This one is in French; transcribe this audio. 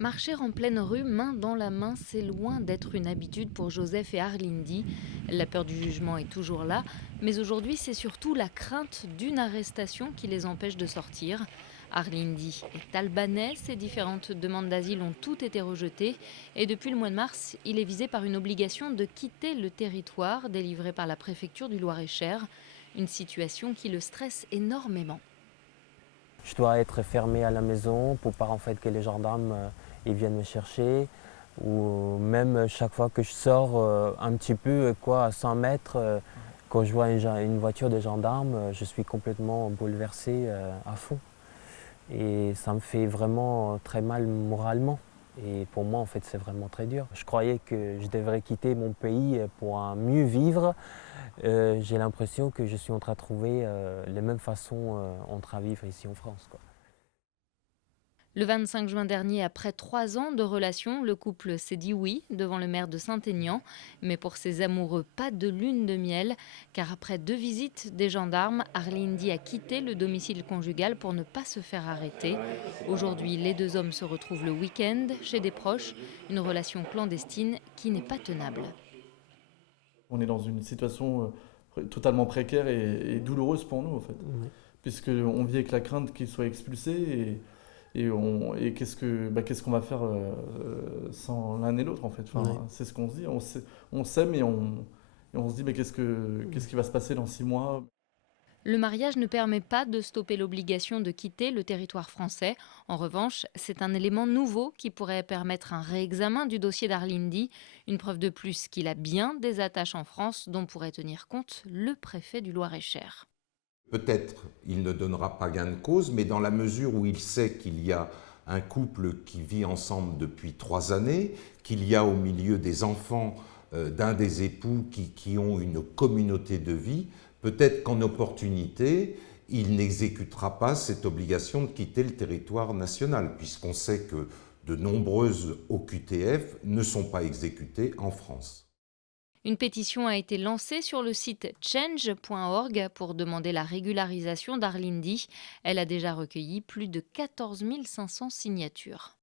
Marcher en pleine rue, main dans la main, c'est loin d'être une habitude pour Joseph et Arlindi. La peur du jugement est toujours là, mais aujourd'hui, c'est surtout la crainte d'une arrestation qui les empêche de sortir. Arlindi est albanais, ses différentes demandes d'asile ont toutes été rejetées et depuis le mois de mars, il est visé par une obligation de quitter le territoire délivré par la préfecture du Loir-et-Cher, une situation qui le stresse énormément. Je dois être fermé à la maison pour pas en fait que les gendarmes ils viennent me chercher. Ou même chaque fois que je sors un petit peu quoi, à 100 mètres, quand je vois une voiture de gendarmes, je suis complètement bouleversé à fond. Et ça me fait vraiment très mal moralement. Et pour moi, en fait, c'est vraiment très dur. Je croyais que je devrais quitter mon pays pour un mieux vivre. J'ai l'impression que je suis en train de trouver les mêmes façons en train de vivre ici en France, quoi. Le 25 juin dernier, après 3 ans de relation, le couple s'est dit oui devant le maire de Saint-Aignan. Mais pour ses amoureux, pas de lune de miel, car après 2 visites des gendarmes, Arlindi a quitté le domicile conjugal pour ne pas se faire arrêter. Aujourd'hui, les 2 hommes se retrouvent le week-end chez des proches, une relation clandestine qui n'est pas tenable. On est dans une situation totalement précaire et douloureuse pour nous, en fait. Ouais. Puisqu'on vit avec la crainte qu'il soit expulsé et qu'est-ce qu'on va faire sans l'un et l'autre, en fait. Enfin, Ouais. c'est ce qu'on se dit. On s'aime et on se dit, mais qu'est-ce qui va se passer dans 6 mois? Le mariage ne permet pas de stopper l'obligation de quitter le territoire français. En revanche, c'est un élément nouveau qui pourrait permettre un réexamen du dossier d'Arlindi, une preuve de plus qu'il a bien des attaches en France dont pourrait tenir compte le préfet du Loir-et-Cher. Peut-être il ne donnera pas gain de cause, mais dans la mesure où il sait qu'il y a un couple qui vit ensemble depuis 3 années, qu'il y a au milieu des enfants d'un des époux qui ont une communauté de vie, peut-être qu'en opportunité, il n'exécutera pas cette obligation de quitter le territoire national, puisqu'on sait que de nombreuses OQTF ne sont pas exécutées en France. Une pétition a été lancée sur le site change.org pour demander la régularisation d'Arlindi. Elle a déjà recueilli plus de 14 500 signatures.